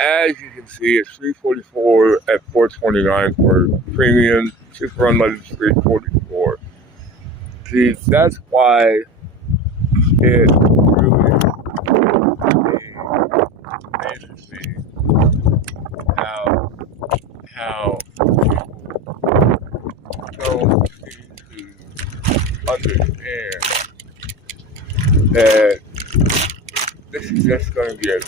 as you can see, it's $344 at $429 for premium. Super unleaded is $344. See, that's why it really amazes me how people don't seem to understand that this is just going to get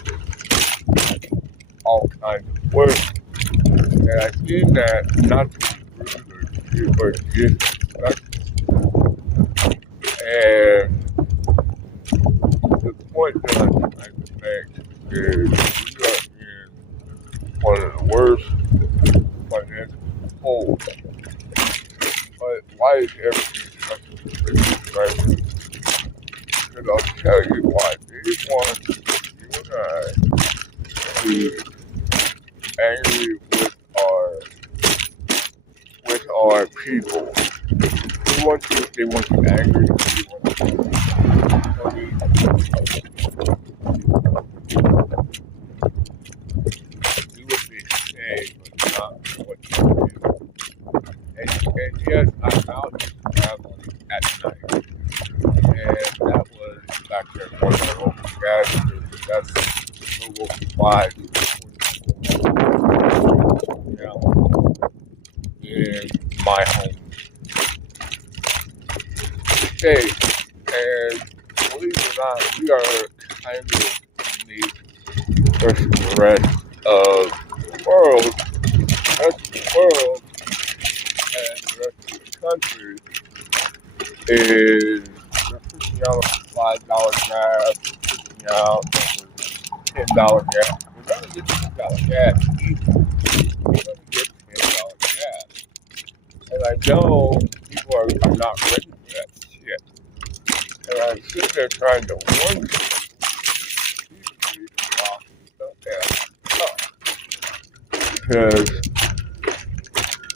all kinds of work. And I think that not to be rude or disrespectful. And the point that I'm trying to make is we are in one of the worst financial holes. But why is everything such a big crisis? Because I'll tell you why. They want you and I to be angry with our people. They want you angry. They want you funny. Do what they say, but not what they do. And yes, I'm out traveling at night. And that was back there in one of my local gas stations. That's the local 5 in my home state. And believe it or not, we are kind of unique versus the rest of the world. The rest of the world and the rest of the country is they're pushing out a $5 gas, pushing out $10 gas. We're going to get $10 gas easy. We're going to get $10 gas. And I know people are not ready for that shit. And I'm sitting there trying to warn people. Because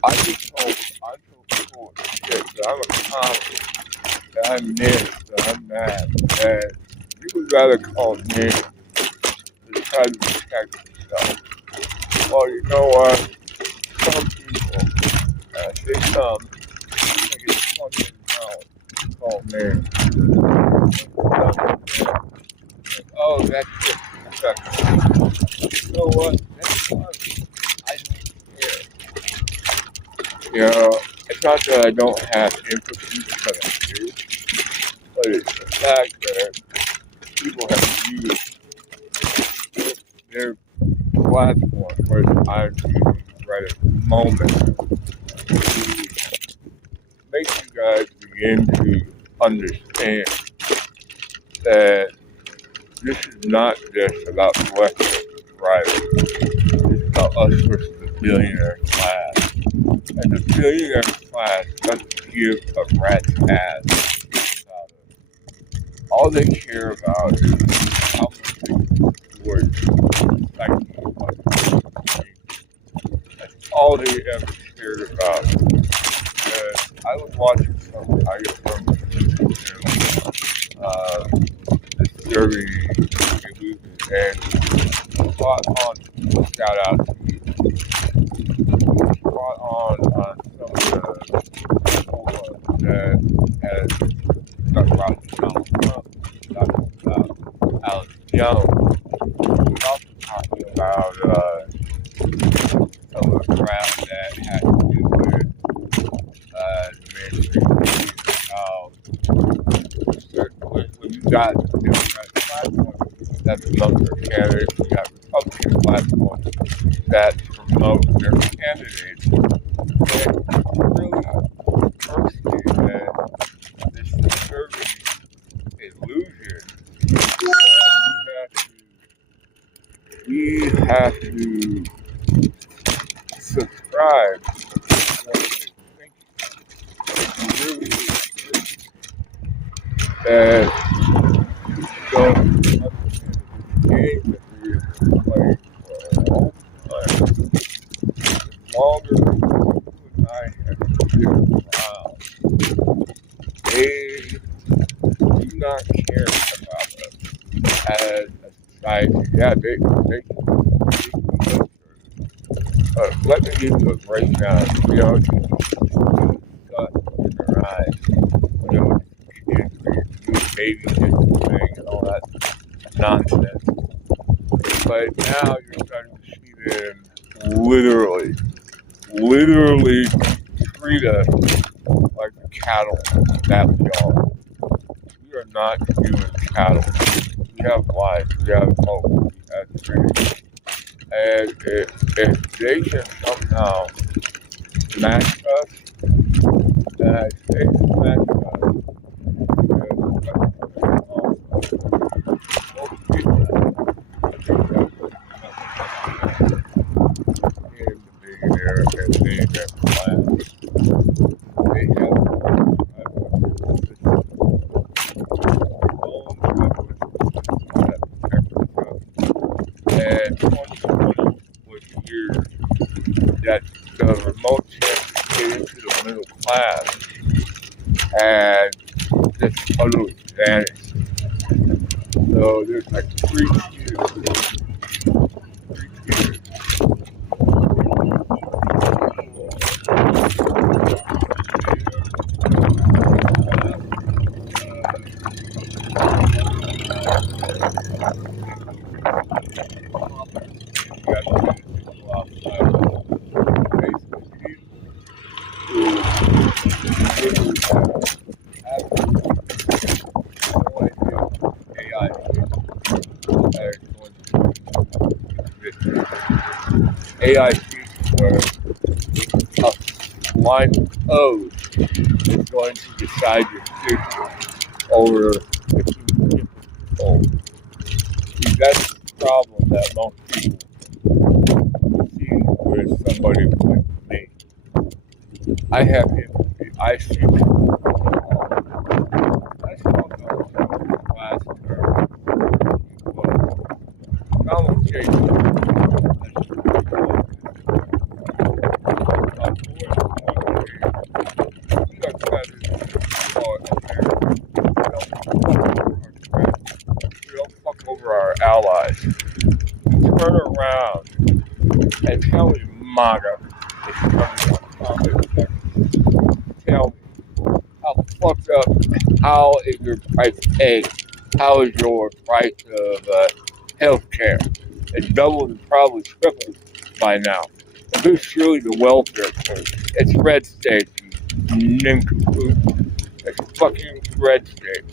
I get told I'm so full of shit that I'm a cop, that I'm this, that I'm that, that you would rather call me to try to protect yourself. Well, you know what? Some people, as they come, they get $20 and call me. Oh, that's just protect. You know what? That's fine. I don't care. You know, it's not that I don't have empathy because I do, but it's the fact that people have used their platform, whereas I'm using right at the moment, to make you guys begin to understand that this is not just about black versus right. It's about us versus the billionaire class. And the billionaire class doesn't give a rat's ass about it. All they care about is how much they can afford to psyche. That's all they ever cared about. And I was watching some Tiger from disturbing illusion and spot on, shout out to you, spot on some of the people that has talked about Donald Trump, talking about Alex Jones. We're also talking about some of the crap that has to do with the mainstream media. How when you got Democratic platforms that promote their candidates, you got Republican platforms that promote their candidates. And really irks me that this disturbing illusion that we have to subscribe to what they think. Really that don't understand the game that we have been playing for a long time. Longer than you and I have been around. They do not care about us as a society. Yeah, they Let me give you a breakdown. You know, got in their eyes. You know, baby thing and all that nonsense. But now you're starting to see them literally treat us like the cattle that we are. We are not human cattle. We have life, we have hope, we have dreams. And if they can somehow smash us, and I say smash us, because most people in the billionaire and millionaire class, they have and 2020 was the year that the remote chance to get into the middle class had just totally vanished. So there's like three tiers. AI where a line of code is going to decide your future over if you get control. See, that's the problem that most people see with somebody like me. I have empathy. I see people. I saw those last term. Donald J. Our allies turn around and tell me MAGA is coming on top. Tell me how fucked up, how is your price of eggs, how is your price of health care? It's doubled and probably tripled by now. And who's truly the welfare state? It's red state, you nincompoop. It's fucking red state.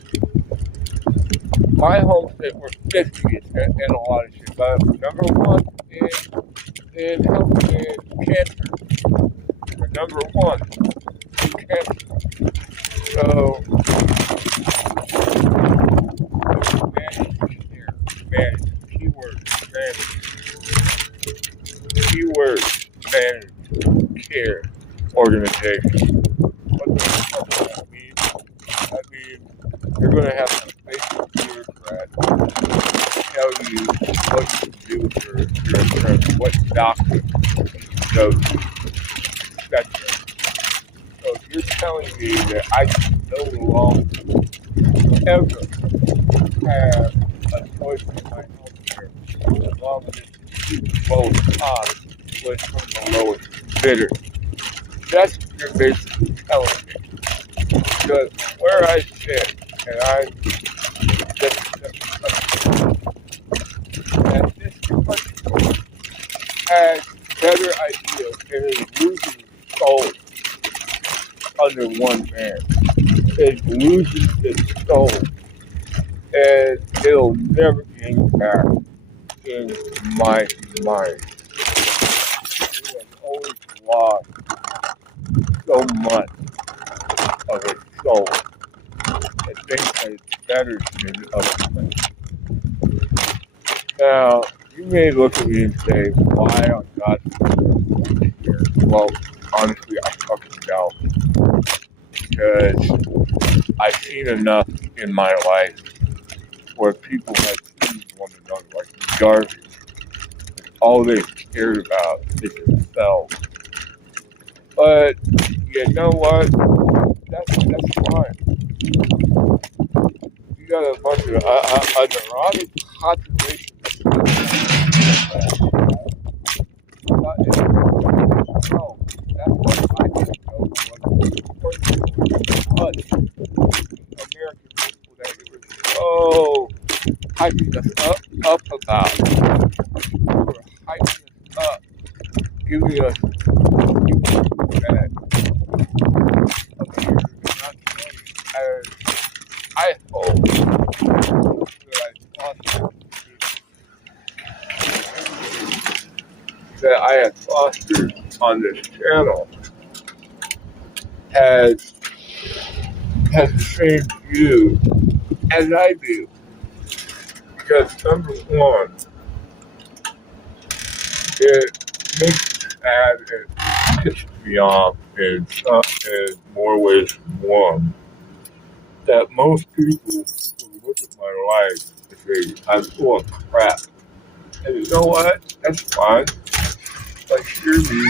My home state, we're 50 in a lot of shit, but number one in health and cancer. We're number one in cancer. So, managed care organization. What the fuck does that mean? I mean, you're going to have some basic bureaucrat tell you what you do with your insurance, what doctor you go to, etc. So you're telling me that I can no longer ever have a choice in my health care as long as it's the lowest cost, but from the lowest bidder. That's what you're basically telling me. Because where I sit, and I that this country has better ideas and is losing soul under one man. It loses its soul, and it'll never gain back in my mind. It has always lost so much of its soul. It thinks that it's better than other things. Now, you may look at me and say, why on God's earth here? Well, honestly, I fucking don't. Because I've seen enough in my life where people have seen one another like garbage. All they cared about is themselves. But you know what? That's fine. You got a bunch of a neurotic population. giving us that appears not funny. And I hope that I have fostered on this channel has the same view as I do. Because number one, it makes me sad and pisses me off in more ways than one. That most people will look at my life and say, I'm full of crap. And you know what? That's fine. Like, hear me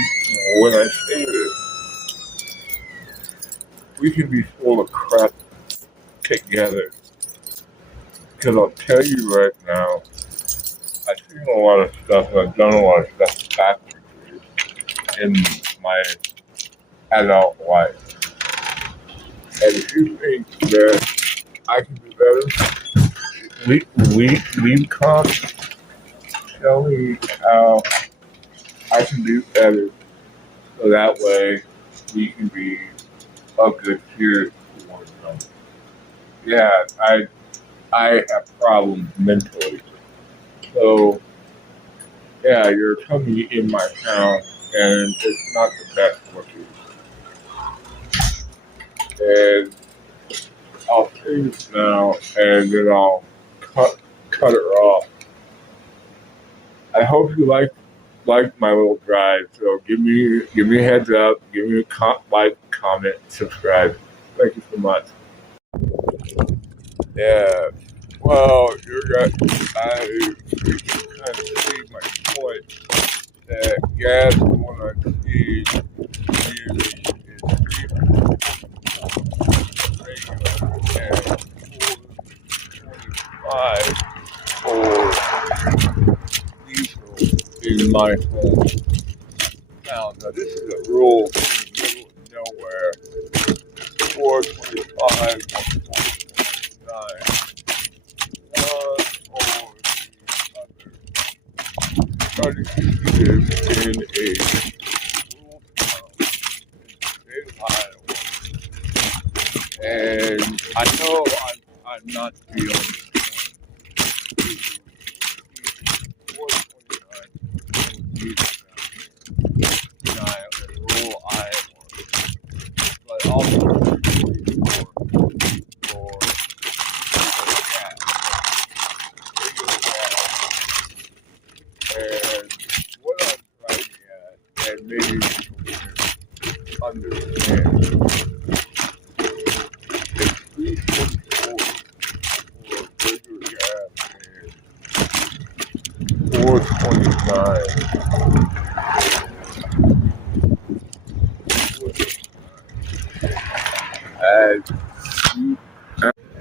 when I say this. We can be full of crap together. Because I'll tell you right now, I've seen a lot of stuff and I've done a lot of stuff backwards in my adult life. And if you think that I can do better, leave comments. Tell me how I can do better so that way we can be a good peer to one another. Yeah, I have problems mentally. So, yeah, you're coming in my town and it's not the best looking. And I'll say this now and then I'll cut her off. I hope you like my little drive, so give me a heads up, give me a like, comment, subscribe. Thank you so much. Yeah, well, you kind of see my point that gas when I see usually is regular and 4.25 for diesel in my home town. Now this is a rural in the middle of nowhere. 4.25, 1.9. One or the other. Starting to see this in a rural town in the state of Iowa. And I know I'm not the only one. 4.29 in rural Iowa, but also for gas, regular gas. And what I'm driving at, and maybe you can understand, is 3.44 for regular gas and 4.29.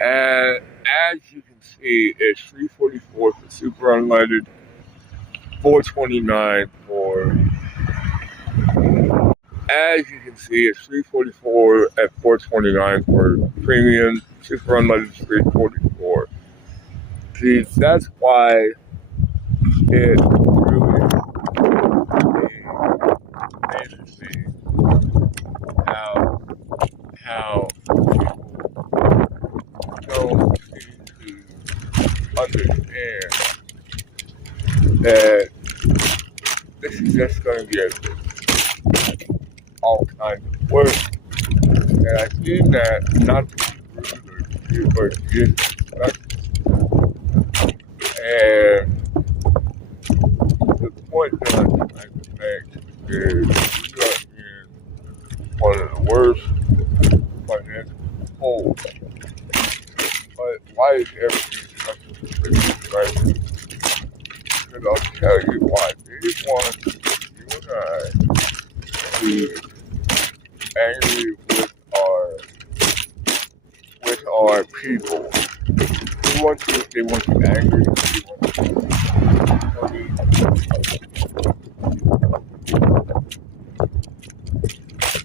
As you can see, it's 344 for super unleaded, 429 for. As you can see, it's 344 at 429 for premium. Super unleaded is 344. See, that's why it really amazes me how don't seem to understand that this is just going to get all kinds of work. And I think that not to be rude or disrespectful. And the point that I'm trying to make is we are in one of the worst financial holes. But why is everything such a big crisis? Because I'll tell you why. They want you and I to be angry with our people. They want you angry. They want you funny.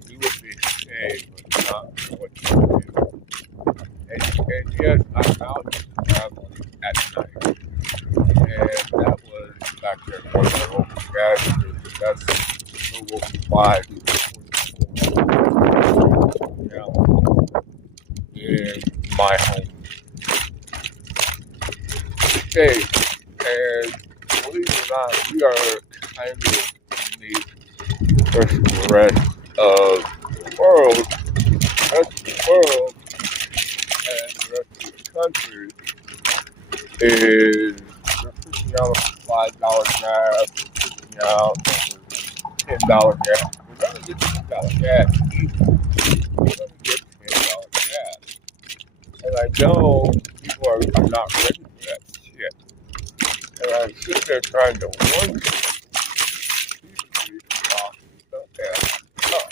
Do what they say, but not what they do. And yes, I'm out traveling at night. And that was back there for the local gas station. So why now in my home state? And believe it or not, we are kind of unique versus the rest of the world. The rest of the world and the rest of the country is they're pushing out a $5 gas, pushing out $10 gas. We're gonna get $10 gas easy. We're gonna get $10 gas. And I know people are not ready for that shit. And I'm sitting there trying to warn people about that stuff.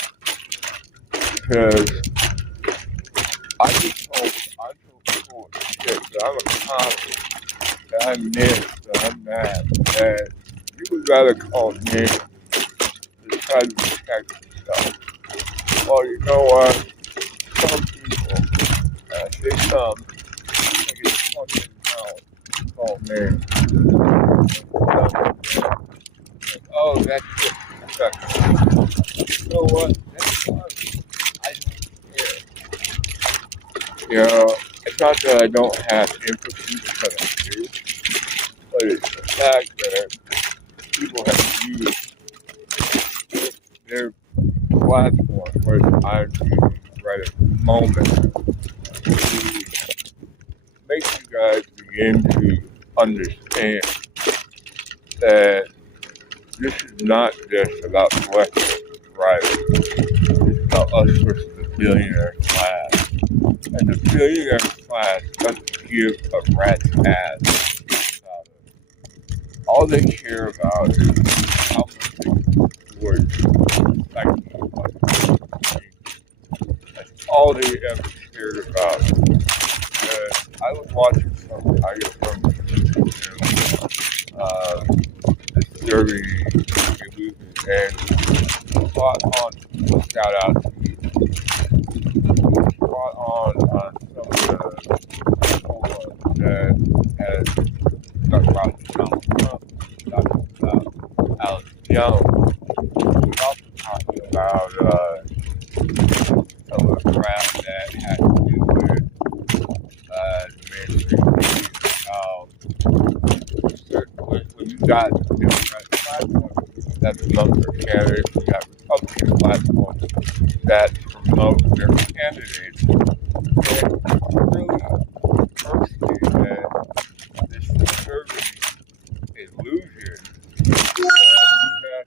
Because I told people shit that I'm a convict, that I'm this, that I'm that, that you would rather call me to try to protect yourself. Well, you know what? Some people, I say some, I think it's 20 pounds, call me. Oh, that's just disgusting. You know what? That's fine. I don't care. You know, it's not that I don't have empathy because I do, but it's the fact that people have used their platform, whereas I'm using right at the moment, to make you guys begin to understand that this is not just about collective rights. It's about us versus the billionaire class. And the billionaire class doesn't give a rat's ass about it. All they care about is how much they can afford That's all they ever cared about. And I was watching some Tiger from disturbing illusion and brought on shout out to you. Brought on some of the people that has talked about Donald Trump, talking about Alex Jones. We're also talking about some of the crap that had to do with the mainstream media. When you got Democratic platforms that promote their candidates, you got Republican platforms that promote their candidates. And really irks me that this disturbing illusion that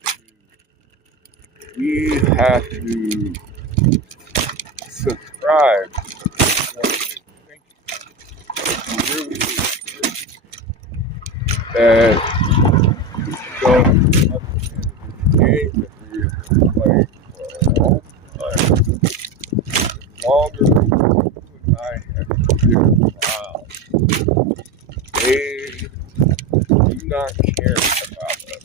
we have to subscribe to what they think. It's really that don't understand the game that we've been playing for a long time. Longer than you and I have been around. They do not care about us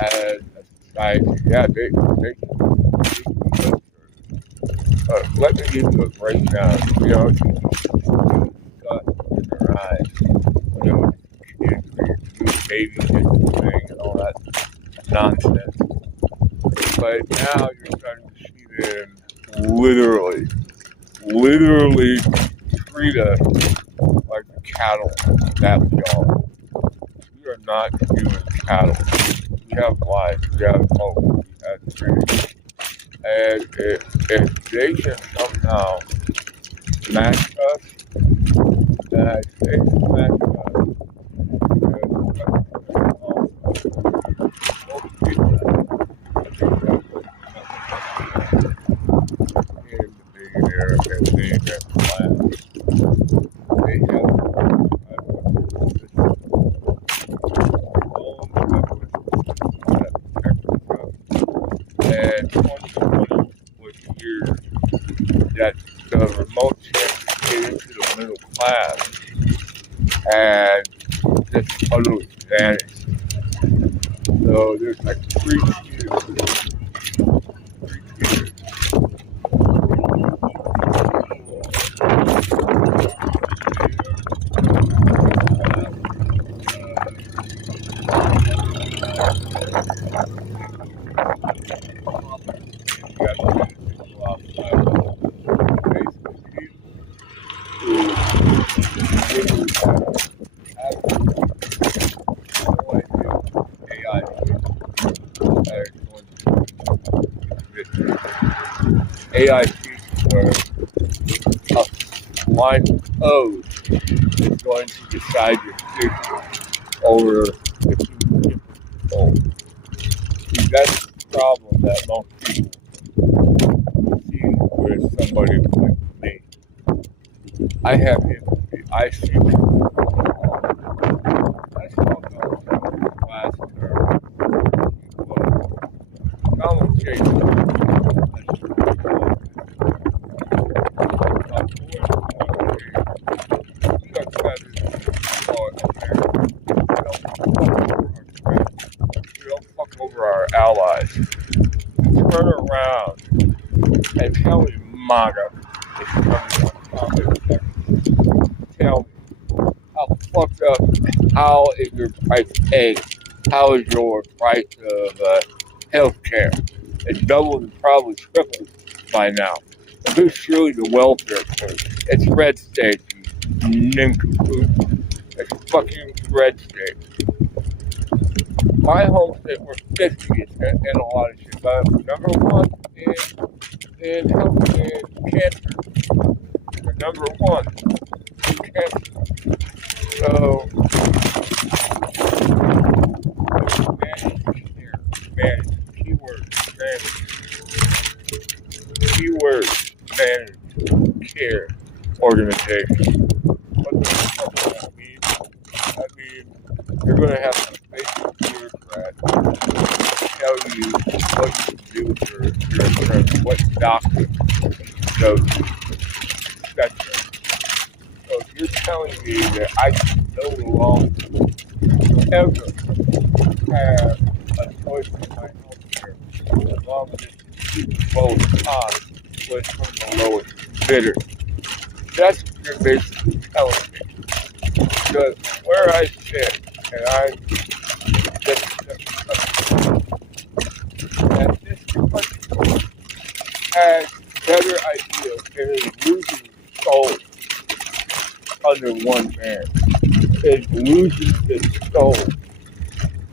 as a society. Yeah, they let me give you a breakdown. You know, you got in their eyes. You know, new baby thing and all that nonsense. But now you're starting to see them literally treat us like the cattle that we are. We are not human cattle. We have life, we have hope, we have dreams. And if they can somehow smash us, then I say smash us. Most people in the billionaire and billionaire class, they have and 2020 was the year that the remote chance to get into the middle class and just totally vanished. So there's like three tiers. that is going to AI features where a blind code is going to decide your future over the human control. See, that's the problem that most people see with somebody like me. I have empathy. I see people. I saw those last term. Donald J. Over our allies. Turn around and tell me MAGA is coming on comment section. Tell me how fucked up, how is your price of eggs? How is your price of health care? It's doubled and probably tripled by now. And who's surely the welfare state? It's red state, you nincompoop. It's fucking red state. My home state, we're 50th in a lot of shit, but number one in health and cancer. We're number one in cancer. So, manage, keyword, manage care organization. What the fuck does that mean? I mean, you're going to have some basic bureaucrat tell you what you can do with your insurance, what doctor you go to, etc. So if you're telling me that I can no longer ever have a choice in my health care as long as it's the lowest cost, but it's from the lowest bidder, that's what you're basically telling me. Because where I sit, and I that this country has better ideas and is losing soul under one man. Is losing its soul,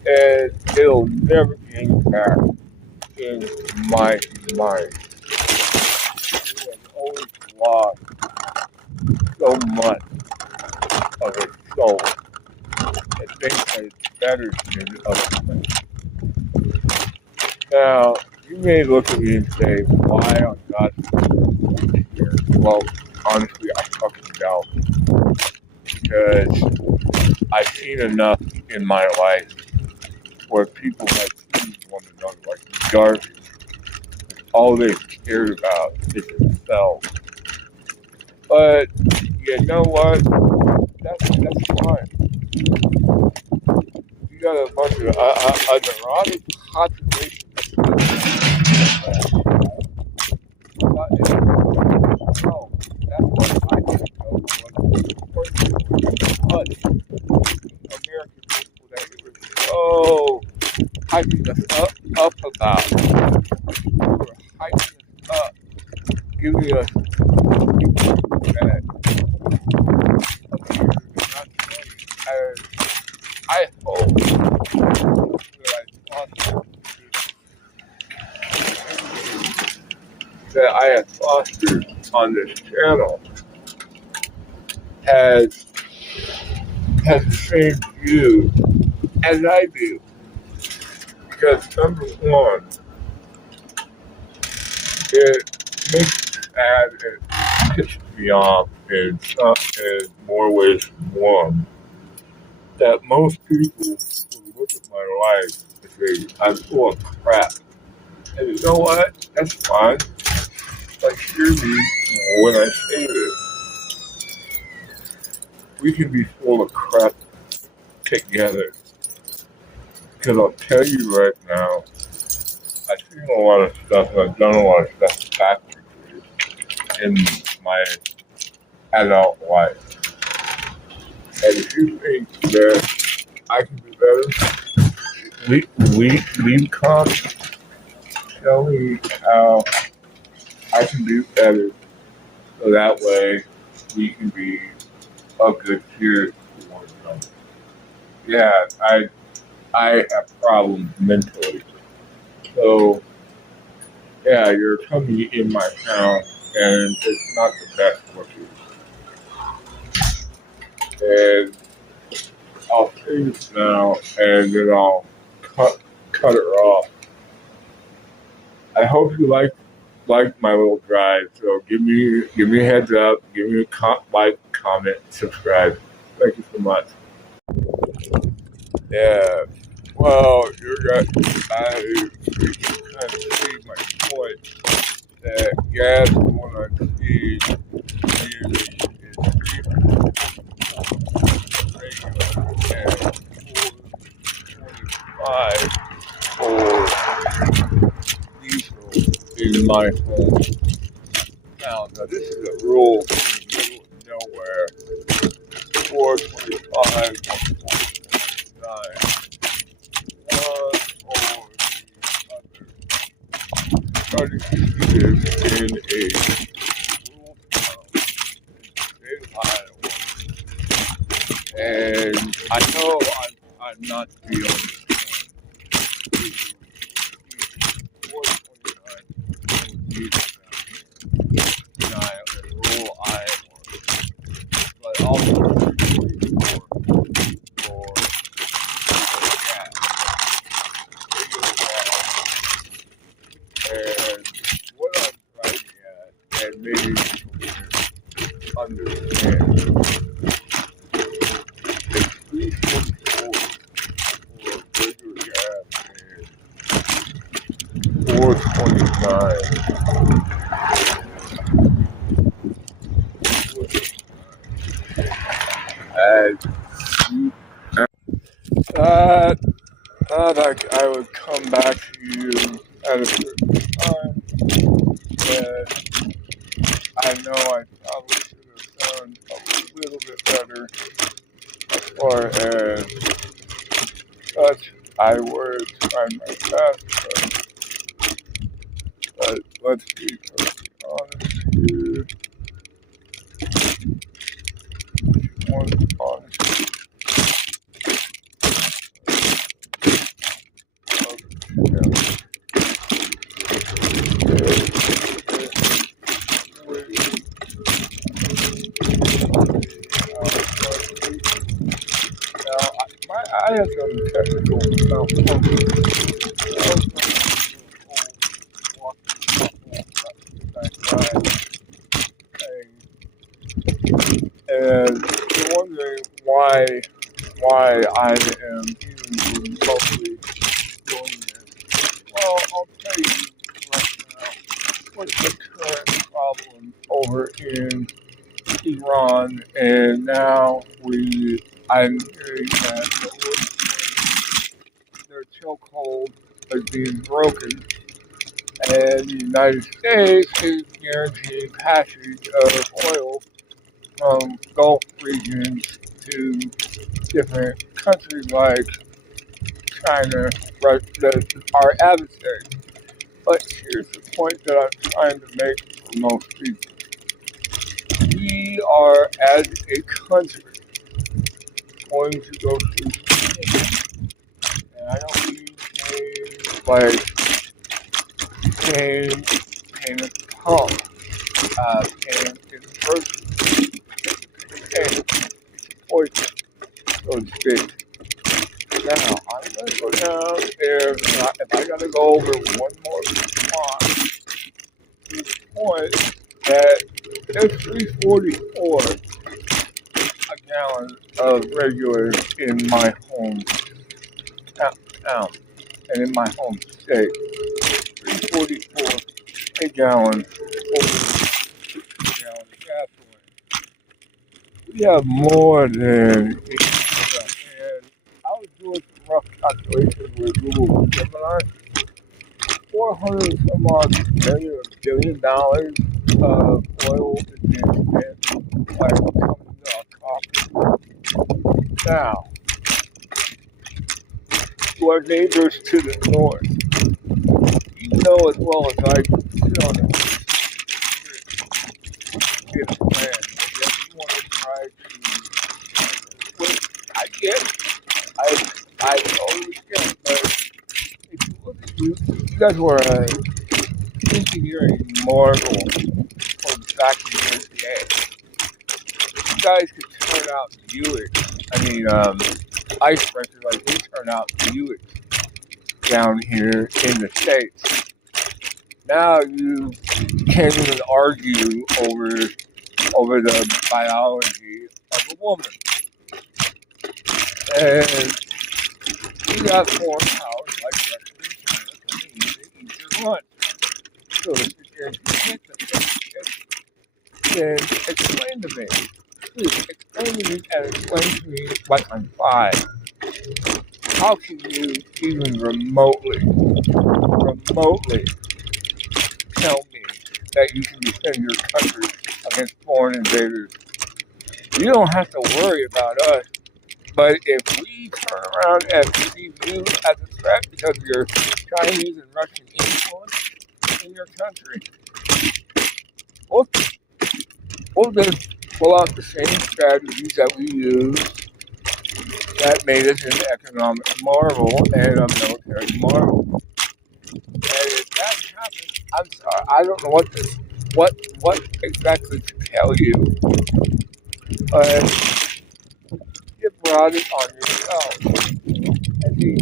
and it'll never gain back in my mind. It has always lost so much of its soul. It thinks that it's better than other things. Now, you may look at me and say, why on God's earth here? Well, honestly, I fucking don't. Because I've seen enough in my life where people have treated one another like garbage. All they've cared about is themselves. But you know what? That's fine. You got a bunch of a neurotic population. No, that's what I didn't know. But American people that you were so hyping us up about. You were hyping us up, giving us that I hope that I have fostered on this channel has the same view as I do. Because number one, it makes me sad and pisses me off in more ways than one. That most people will look at my life and say, I'm full of crap. And you know what? That's fine. Like, hear me when I say this. We can be full of crap together. Because I'll tell you right now, I've seen a lot of stuff and I've done a lot of stuff backwards in my adult life. And if you think that I can do better, leave comments. Tell me how I can do better so that way we can be a good peer to one another. Yeah, I have problems mentally. So yeah, you're coming in my town, and it's not the best looking. And I'll say this now, and then I'll cut her off. I hope you like my little drive. So give me a heads up, give me a like, comment, subscribe. Thank you so much. Yeah. Well, you kind of see my point that gas going on speed usually is regular and 425 for diesel in my home town. Now this is a rural in the middle of nowhere. 425, 149. One or the other. Starting to see this in a rural town in the state of Iowa. And I know I'm not the only one. 429 in rural Iowa, but also 344 for gas, regular gas. And what I'm driving at, and maybe people can understand, is 344 for regular gas and 429. As you thought I would come back to you at a certain time, and I know I probably should have done a little bit better as far as such. I would try my best, but let's be perfectly honest here. One honest. Now, I had some technical malfunctions. And you're wondering why I am even remotely doing this. Well, I'll tell you right now what's the current problem over in Iran, and now I'm hearing that their chokehold is being broken, and the United States is guaranteeing passage of oil from Gulf regions to different countries like China, that are adversaries. But here's the point that I'm trying to make for most people. We are, as a country, going to go through pain. And I don't mean pain like pain at the pump, pain in the grocery, pain, poison, so to speak. Now, I'm going to go down there, if I got to go over one more spot, to the point that there's 344 a gallon of regular in my home town and in my home state. 344 a gallon for a gallon of gasoline. We have more than enough. And I was doing some rough calculations with Google Gemini. 400 some odd billion dollars of oil is being spent by companies that are coffee. Now, to our neighbors to the north, you know as well as I do, sit on a get a plan. If you want to try to quit, I get it. I totally get it. But if you look at you guys were engineering marvel for back in the day. You guys could turn out Buicks. I mean, ice sprinters like we turn out Buicks down here in the States. Now you can't even argue over the biology of a woman. And you got foreign powers like Russia and China coming in to eat your lunch. So if you get them, then explain to me. Please explain to me and explain to me like I'm five. How can you even remotely tell me that you can defend your country against foreign invaders? You don't have to worry about us. But if we turn around and perceive you as a threat because of your Chinese and Russian influence in your country, we'll, we'll just pull out the same strategies that we used that made us an economic marvel and a military marvel. And if that happens, I'm sorry, I don't know what exactly to tell you, but you brought it on yourself. And you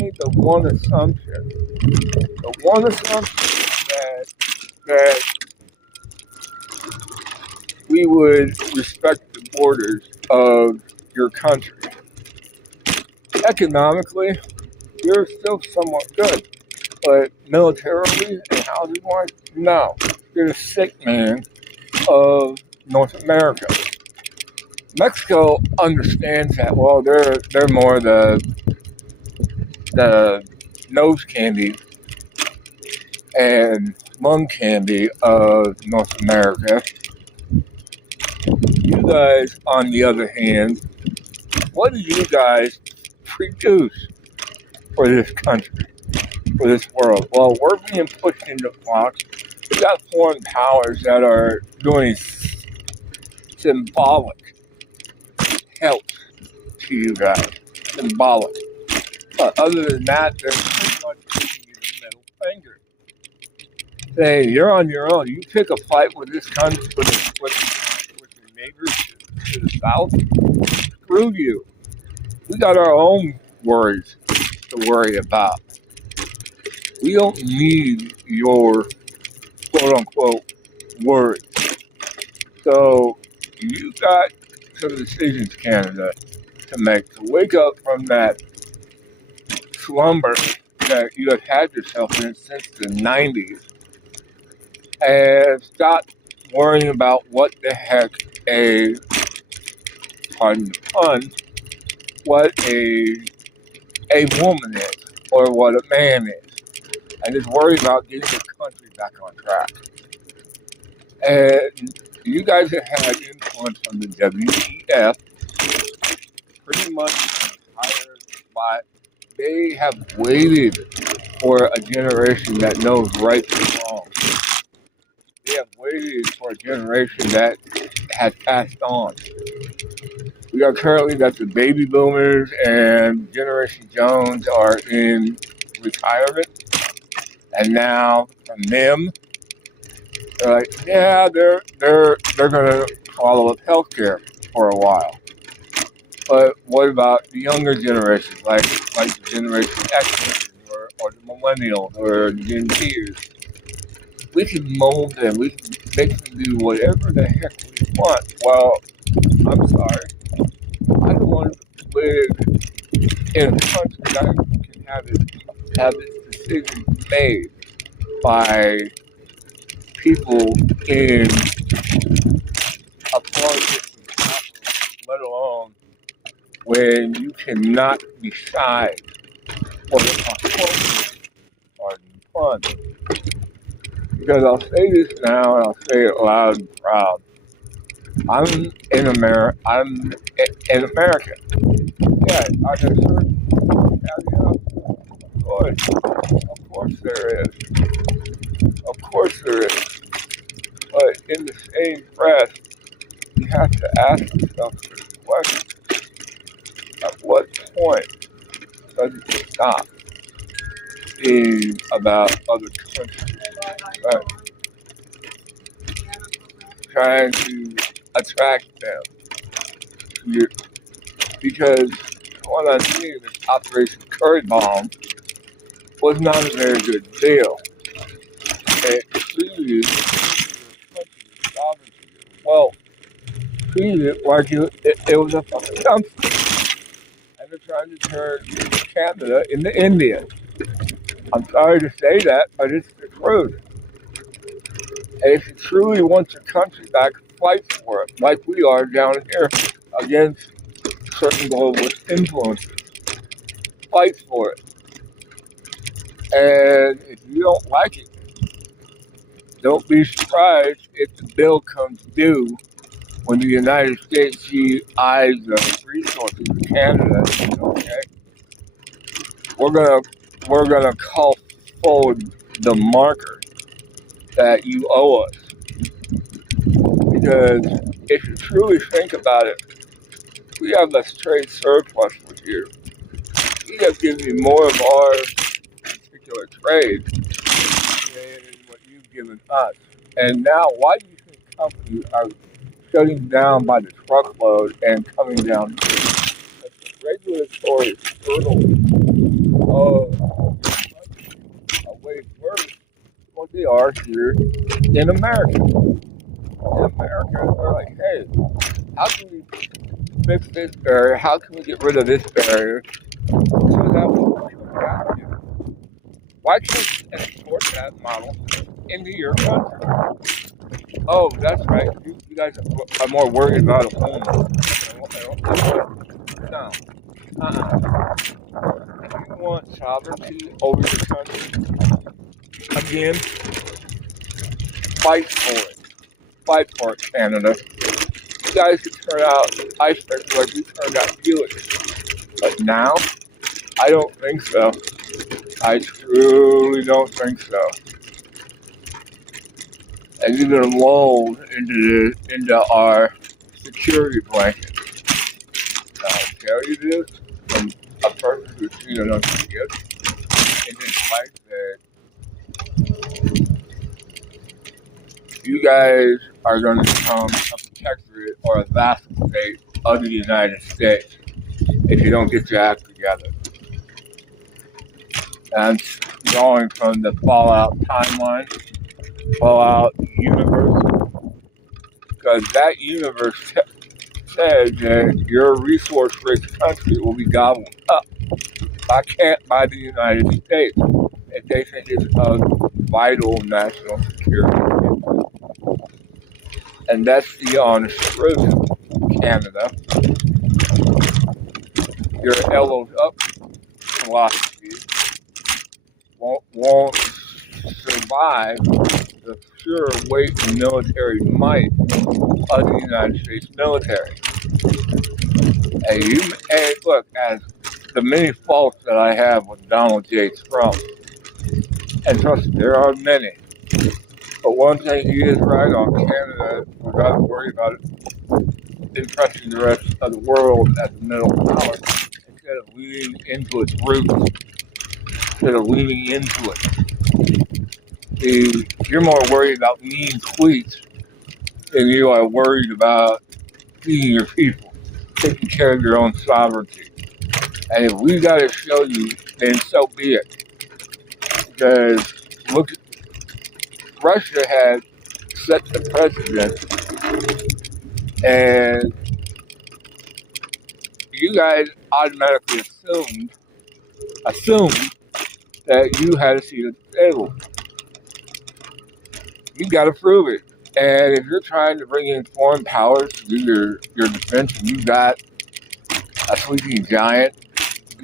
made the one assumption. The one assumption that we would respect the borders of your country. Economically, you're still somewhat good, but militarily and housing wise, no. You're the sick man of North America. Mexico understands that. Well, they're more the nose candy and lung candy of North America. You guys, on the other hand, what do you guys produce for this country, for this world? Well, we're being pushed into blocks. We got foreign powers that are doing symbolic help to you guys. Symbolic. But other than that, they're pretty much giving you the middle finger. Saying you're on your own. You pick a fight with this country, with your neighbors to the south. Screw you. We got our own worries to worry about. We don't need your quote unquote worries. So you got some decisions, Canada, to make to wake up from that slumber that you have had yourself in since the 90s and stop worrying about what the heck pardon the pun, what a woman is or what a man is. And just worry about getting the country back on track. And you guys have had influence from the WEF pretty much the entire spot. They have waited for a generation that knows right from wrong. They have waited for a generation that has passed on. We are currently that the baby boomers and Generation Jones are in retirement, and now from them, they're like, yeah, they're gonna follow up healthcare for a while. But what about the younger generation, like the Generation X or the millennials or the Gen Zers? We can mold them. We can make them do whatever the heck we want. Well, I'm sorry. I don't want to live in a country that can have its decisions made by people in a far distant capital, let alone when you cannot decide for the fun. Because I'll say this now and I'll say it loud and proud. I'm in America. Yeah, are there certain caveats? Of course there is. Of course there is. But in the same breath, you have to ask yourself this question. At what point does it stop? is about other countries, right? Trying to attract them. You- Because what I'm seeing is Operation Curry Bomb was not a very good deal. It treated your country's sovereignty. Well, treated it like it was a fucking country. And they're trying to turn Canada into India. I'm sorry to say that, but it's the truth. And if you truly want your country back, fight for it, like we are down here against certain globalist influences. Fight for it. And if you don't like it, don't be surprised if the bill comes due when the United States sees the resources of Canada. Okay, we're gonna call forward the marker that you owe us. Because if you truly think about it, we have this trade surplus with you. We have given you more of our particular trade than what you've given us. And now, why do you think companies are shutting down by the truckload and coming down here? That's the regulatory hurdle of your country are way worse than what they are here in America. In America, they're like, hey, how can we fix this barrier? How can we get rid of this barrier so that we can come back here? Why can't you export that model into your country? Oh, that's right. You guys are more worried about a home. No. If you want sovereignty over your country, again, fight for it. Fight for it, Canada. You guys could turn out icebergs like we turned out Felix. But now, I don't think so. I truly don't think so. And you've been lulled into our security blanket. I'll tell you this from a person who's seen enough shit in his life that you guys are going to become a protectorate or a vassal state of the United States if you don't get your act together. And I'm going from the Fallout timeline, Fallout universe, because that universe says that your resource-rich country will be gobbled up by the United States if they think it's of vital national security. And that's the honest truth, Canada. Your elbows up philosophy won't survive the pure weight and military might of the United States military. And look, as the many faults that I have with Donald J. Trump, and trust me, there are many, but one thing he is right on, Canada, we've got to worry about it impressing the rest of the world as a middle power instead of leaning into its roots, instead of leaning into it. You're more worried about mean tweets than you are worried about feeding your people, taking care of your own sovereignty. And if we got to show you, then so be it. Because look, Russia had set the precedent, and you guys automatically assumed that you had a seat at the table. You got to prove it. And if you're trying to bring in foreign powers to do your defense, and you've got a sleeping giant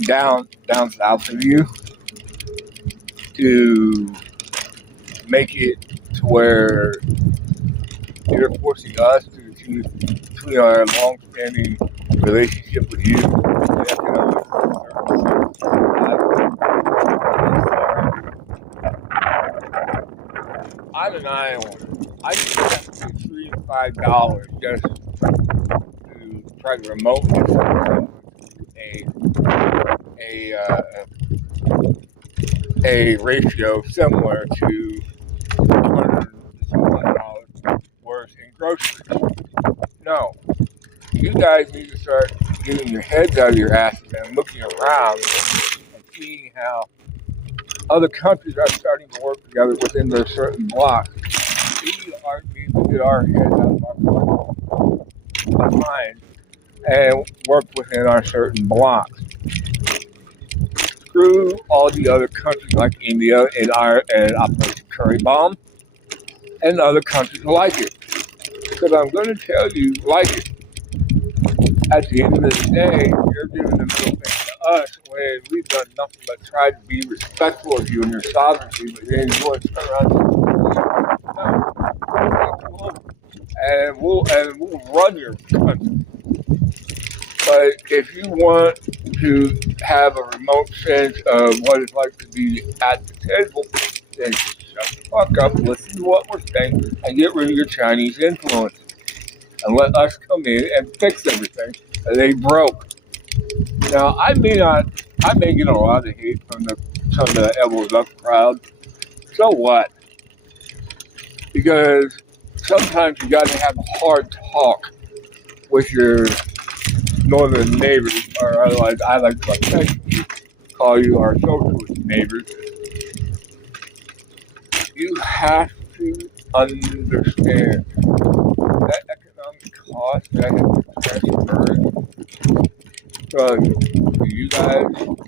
down south of you to make it to where you're forcing us to choose between our long-standing relationship with you and economic I'm an Iowan. I just have to pay $3 to $5 just to try to remotely a a ratio similar to $100 worth in groceries. No, you guys need to start getting your heads out of your asses and looking around and seeing how other countries are starting to work together within their certain blocks. We are need to get our heads out of our minds and work within our certain blocks. Screw all the other countries like India and Operation Curry Bomb and other countries like it. Because I'm going to tell you, like it, at the end of the day, you're giving the middle finger to us when we've done nothing but try to be respectful of you and your sovereignty, but then you want to turn around and we'll run your country. But if you want to have a remote sense of what it's like to be at the table, then shut the fuck up, listen to what we're saying, and get rid of your Chinese influence. And let us come in and fix everything that they broke. Now, I may get a lot of hate from the Elbows Up crowd. So what? Because sometimes you got to have a hard talk with your northern neighbors, or otherwise I like to call you our socialist neighbors. You have to understand that economic cost that has transferred you guys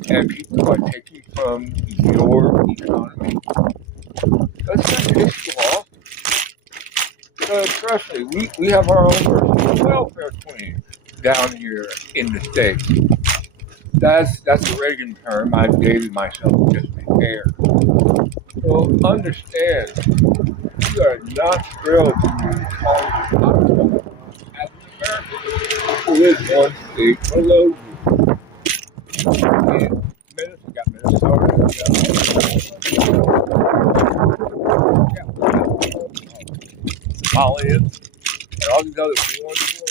and people are taking from your economy. Let's not piss you off. Trust me, we have our own version of welfare queen down here in the States. That's a Reagan term I've dated myself just to care. So understand, we are not thrilled to be called as an American who is one state below you. And Minnesota got Somalians, and all these other wonderful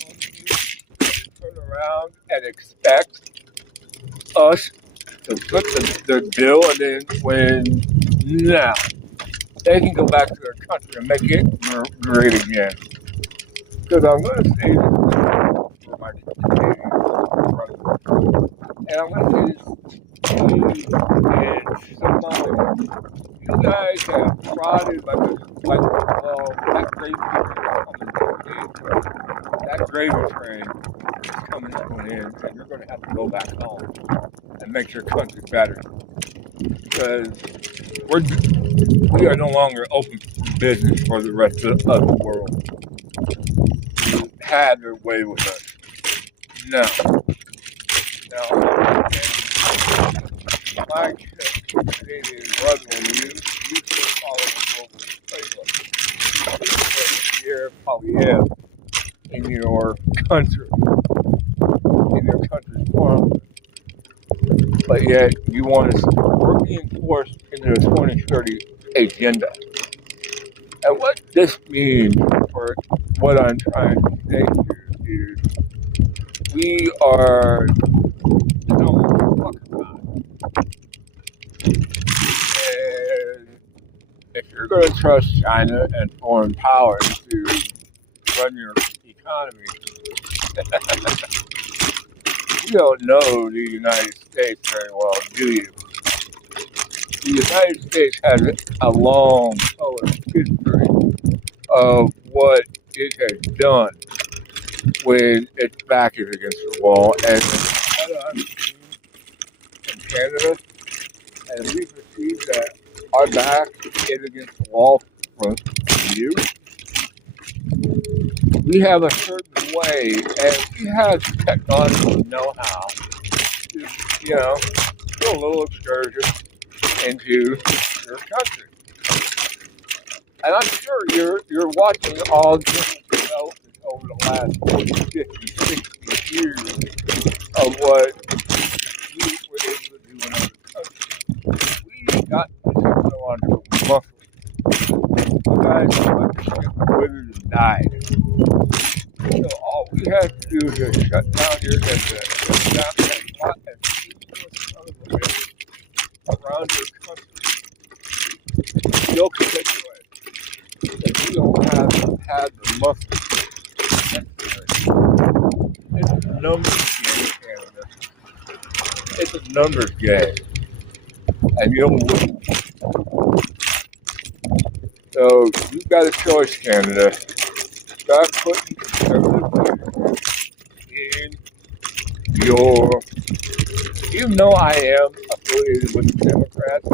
countries turn around and expect us to put the bill, and then when now they can go back to their country and make it great again. Because I'm going to say this for my Canadian brother, and I'm going to say this in Somalia. You guys have prodded that gravy train is coming to an end, and you're going to have to go back home and make your country better. Because we are no longer open for business for the rest of the world. You had their way with us. No. Now, my Canadian brother, you should follow the global playbook. Put Pierre Poilievre in your country's parliament. But yet, we're being forced into a 2030 agenda. And what this means for what I'm trying to say here is we are and if you're going to trust China and foreign powers to run your economy, you don't know the United States very well, do you? The United States has a long history of what it has done when its back is against the wall. And what I'm seeing in Canada, and we perceive that our back is against the wall from you, we have a certain way, and we have technology know-how to, do a little excursion into your country. And I'm sure you're watching all different developments over the last 50, 60 years of what we were able to do in other countries. We got this technological muscle. You guys withered and died. So all we have to do is just shut down your internet, shut down and keep around under country, you'll capitulate that you don't have the muscle necessary. It's a numbers game, Canada. It's a numbers game, and you'll win. So you've got a choice, Canada. Start putting conservative leaders in your. Even though I am affiliated with the Democrats,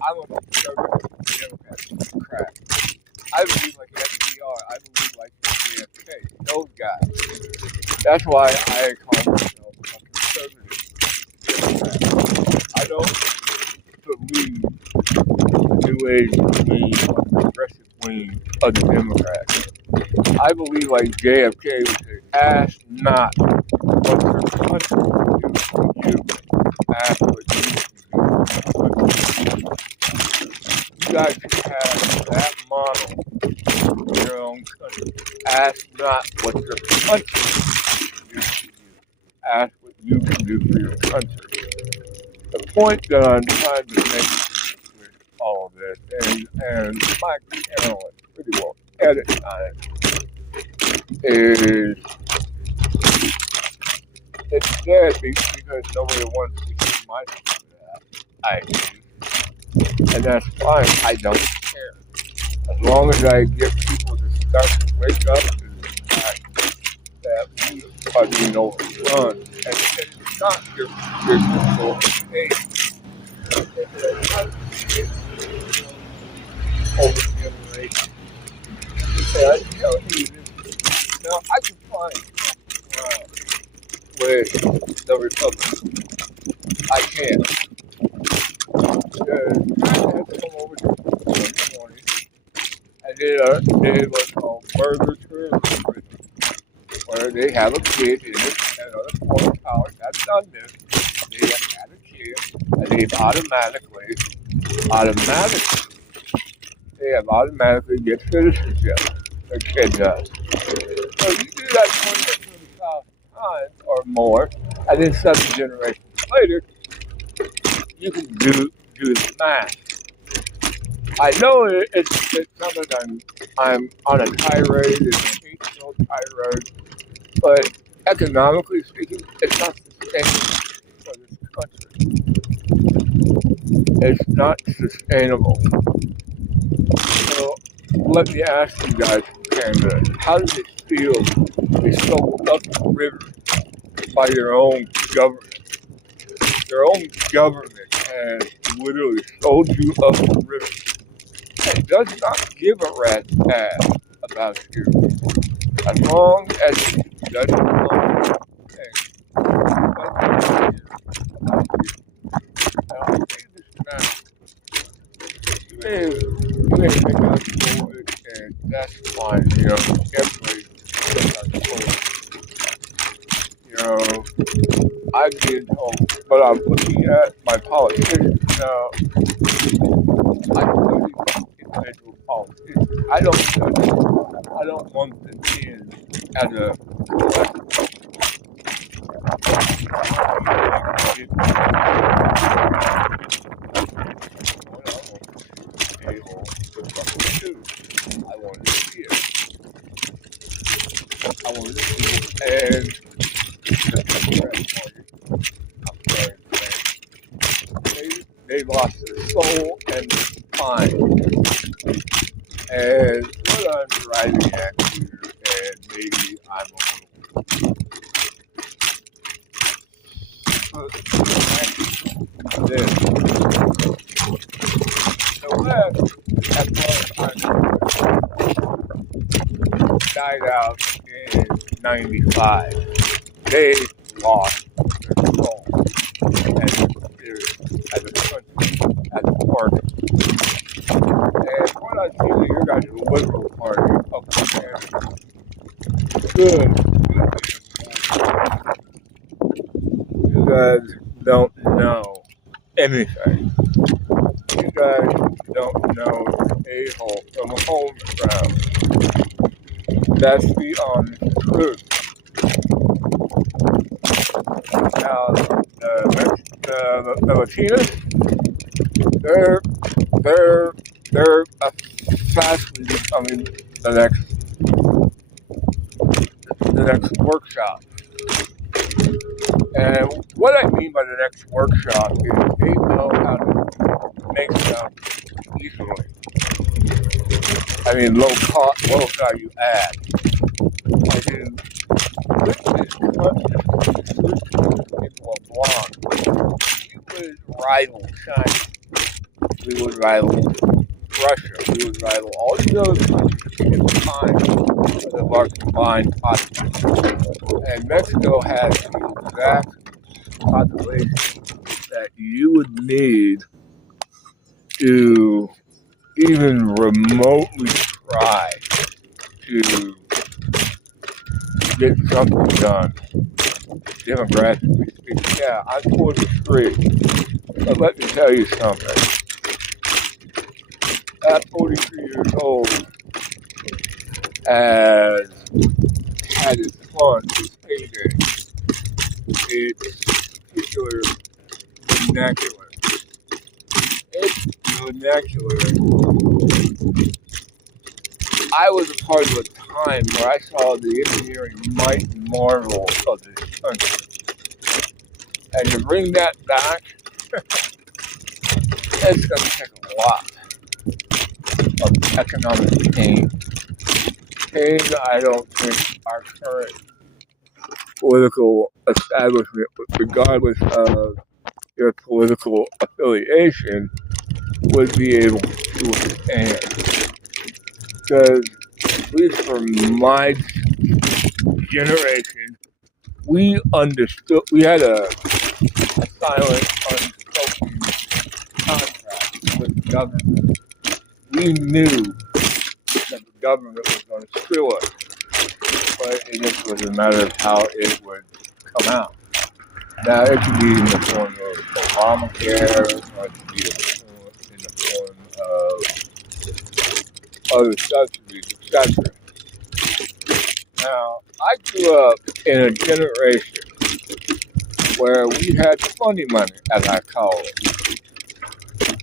I'm a conservative Democrat. I believe like FDR. I believe like JFK. Those guys. That's why I call myself a conservative Democrat. I don't believe the New Age wing or the progressive wing of the Democrats. I believe like JFK would say, ask not what your country will do for you. Ask what you can do. You guys can have that model in your own country. Ask not what your country can do for you. Ask what you can do for your country. The point that I'm trying to make with all of this, and my channel is pretty well edit time, is it's dead because nobody wants to hear my that I do. And that's fine. I don't care. As long as I get people to start to wake up to the fact that we are being overrun. And it's not your typical thing. Overgeneration. I tell you this. Now, I can find with the Republicans. I can. Because I had to come over to this morning and did what's called burger tourism, where they have a kid in another foreign college that's done this. They have had a kid and they've automatically get citizenship. The kid does. So you do that 25 times or more, and then 7 generations later, you can do the math. I know it's something I'm on a tirade, it's an 8-year-old tirade, but economically speaking, it's not sustainable for this country. It's not sustainable. So let me ask you guys from Canada, how does it feel to be sold up the river by your own government? Your own government has literally sold you up the river and does not give a rat's ass about you. As long as it doesn't belong to you. Now, I'll say this now. You may think I'm forward, and that's fine. Everybody thinks I'm forward. I'm being told, but I'm looking at my politicians now. I study individual politicians. I don't want them in as a collective. I wanted to see it. And the Democrat Party, I'm sorry to say, they lost their soul and their spine. And what I'm driving at here, and maybe I'm a little this. The left, as far as died out in 95. They lost their soul and their spirit as a country, as a party. And what I see that you guys are the liberal party of Canada, good. You guys don't know anything. You guys don't know a-hole from a home crowd. That's the honest truth. Now, the the Latinas, they're they're fastly becoming the next workshop. And what I mean by the next workshop is they know how to make stuff easily. I mean, low cost, low value add. I mean, this into a blonde. We would rival China. We would rival Russia. We would rival all these other countries in the time of our combined population. And Mexico has the exact population that you would need to even remotely try to get something done demographically speaking. Yeah, I'm 43, but let me tell you something. At 43 years old, has had its fun, its heyday, its particular vernacular. Its vernacular. I was a part of a time where I saw the engineering might and marvel of this country. And to bring that back, it's going to take a lot of economic pain. Pain I don't think our current political establishment, regardless of their political affiliation, would be able to withstand. Because, at least for my generation, we understood, we had a silent, unspoken contract with the government. We knew that the government was going to screw us, but it just was a matter of how it would come out. Now, it could be in the form of Obamacare, or it could be in the form of other subsidies, etc. Now, I grew up in a generation where we had funny money, as I call it.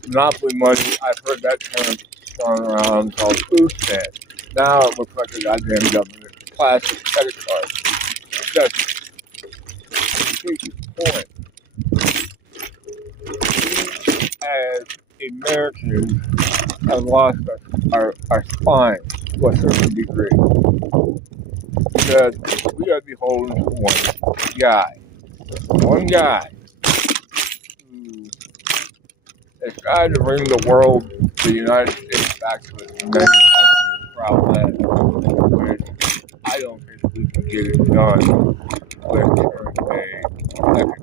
Monopoly money, I've heard that term thrown around called food stamps. Now it looks like a goddamn government plastic credit card. That's the point. We, as Americans, have lost our spine to a certain degree. Because we are beholden to one guy who has tried to bring the world, the United States, back to its proud land, which I don't think we can get it done with current day economic.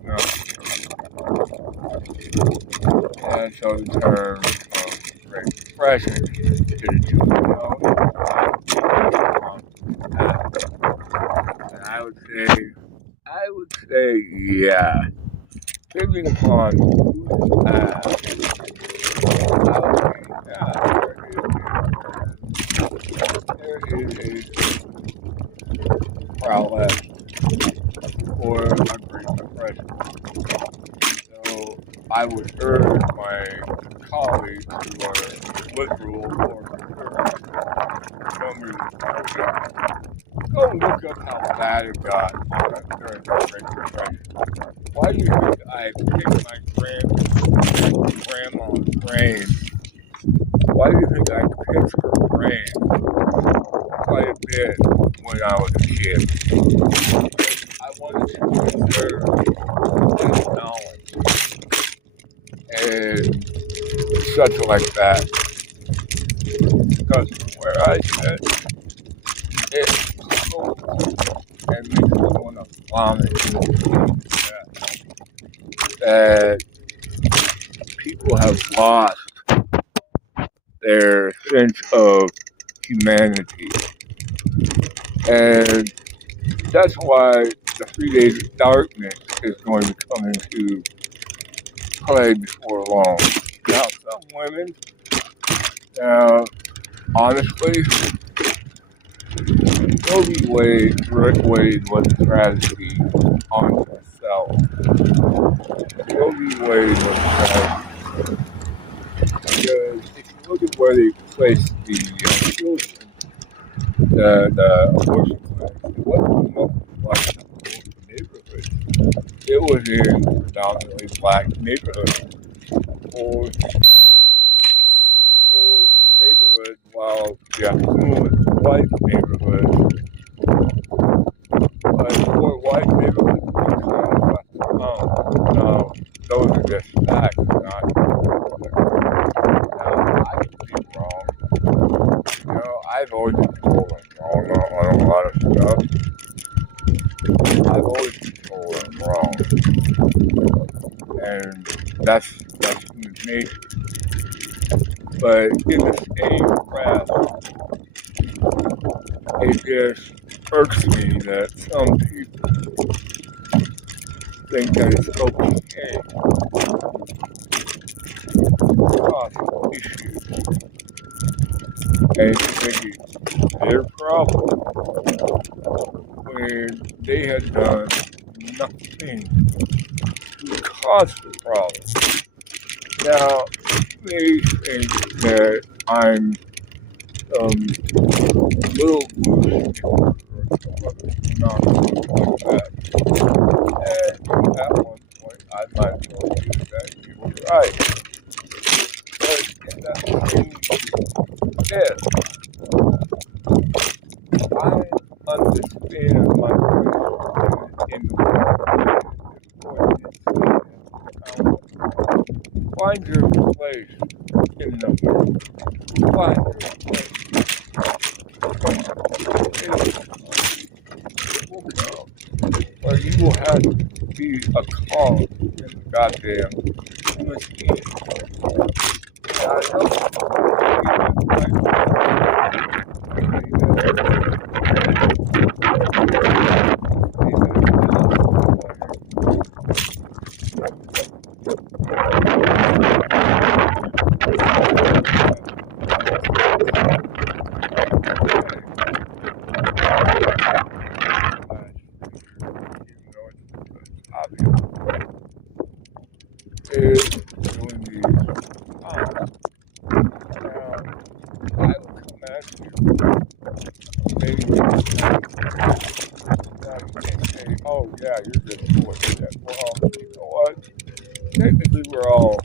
And so the term from Great Depression to the 2000s, and I would say, yeah. Depending upon who's asked, I would say, yeah, there is a prowess for a Great Depression. So I would urge my colleagues who are liberal or conservative, go look up how bad it got during the Great Depression. Why do you think I picked my grandma's brain? Why do you think I picked her brain quite a bit when I was a kid? I wanted to preserve this knowledge and such like that. Because where I sit, it tickles and makes me want to vomit. That people have lost their sense of humanity. And that's why the 3 Days of Darkness is going to come into play before long. Now, some women, honestly, Roe v. Wade was a tragedy on South. Yogi Way looks like, because if you look at where they placed the children, the abortion clinics, it wasn't in most white neighborhoods. It was in predominantly black neighborhoods or neighborhoods, while the affluent white neighborhoods, for white neighborhoods, were kind of left alone. Now, those are just facts, not. Now, I could be wrong. I've always been told I'm wrong on a lot of stuff. I've always been told I'm wrong, and that's human nature. But in the same breath, it just irks me that some people think that it's okay to cause issues and to make it their problem when they had done nothing to cause the problem. Now, you may think that I'm little loose or not like that. And at one point, I might believe that you were right. But in that same step, I understand my place in the world. Find your place in the world. Find your place. It will come, or you will have to be a cog in the goddamn machine. I is doing the I will come at you. Maybe you can say, oh yeah, you're just full of shit. Well, you know what? Technically, we're all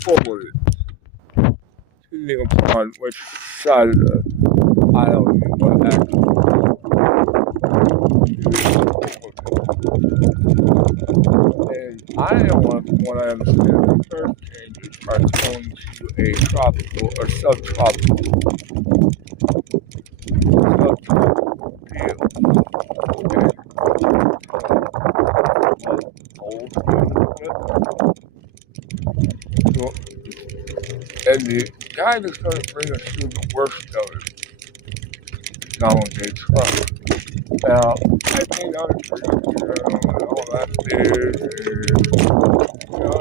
full of it. Depending upon which side of the aisle you actually and I want what I understand the curve changes are going to a tropical or subtropical field. And the guy that's going to bring us through the worst of it, Donald J. Trump. Now, I may not agree with and all that is,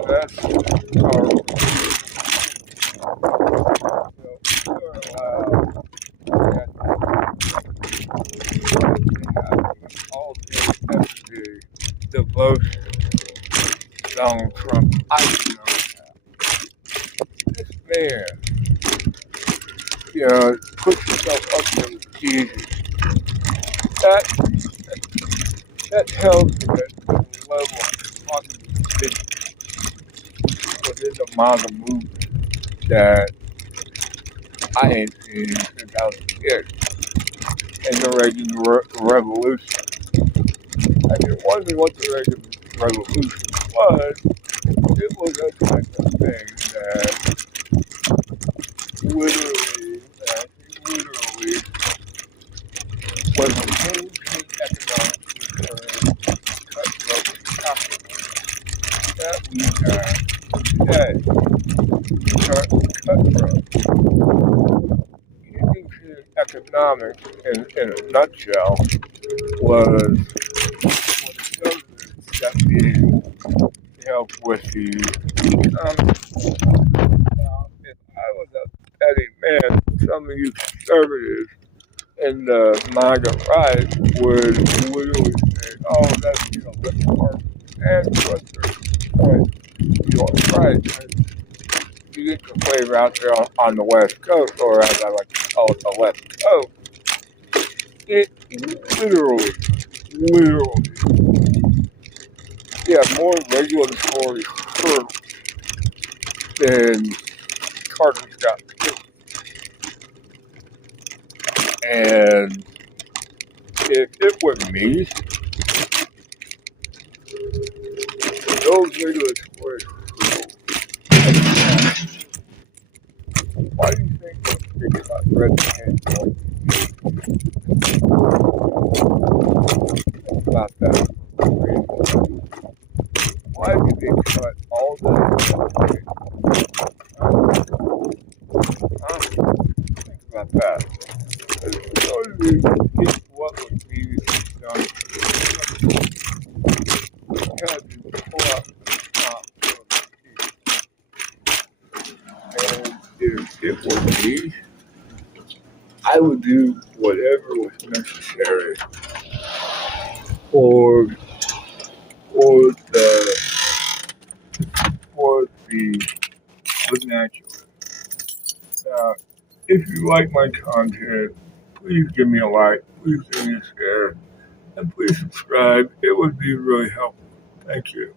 that's our all the devotion to Donald Trump. I do not have. This man, puts himself up there with easy. That tells me that the level of positivity within the MAGA movement that I ain't seen since I was a kid. And the Reagan Revolution. I didn't wonder what the Reagan Revolution was. It was a type of thing that literally was a mainstream economic return cutthroat capitalism that we have today. Cutthroat. Mainstream economics, in a nutshell, was what the government stepped in to help with the Now, if I was a petty man, some of you conservatives in the MAGA right would literally say, oh, that's part and butter. But you're right. You get the flavor out there on the West Coast, or as I like to call it, the West Coast. It literally, yeah, more regulatory hurdle than Carter's got. And if it were me, those regulatory hurdles, why do you think they cut red pants like about that? Why did they cut all that? Think about that. So to get what would be done, you had to pull out the top of the teeth. And if it were me, I would do whatever was necessary for the vernacular. Now, if you like my content, please give me a like, please give me a share, and please subscribe. It would be really helpful. Thank you.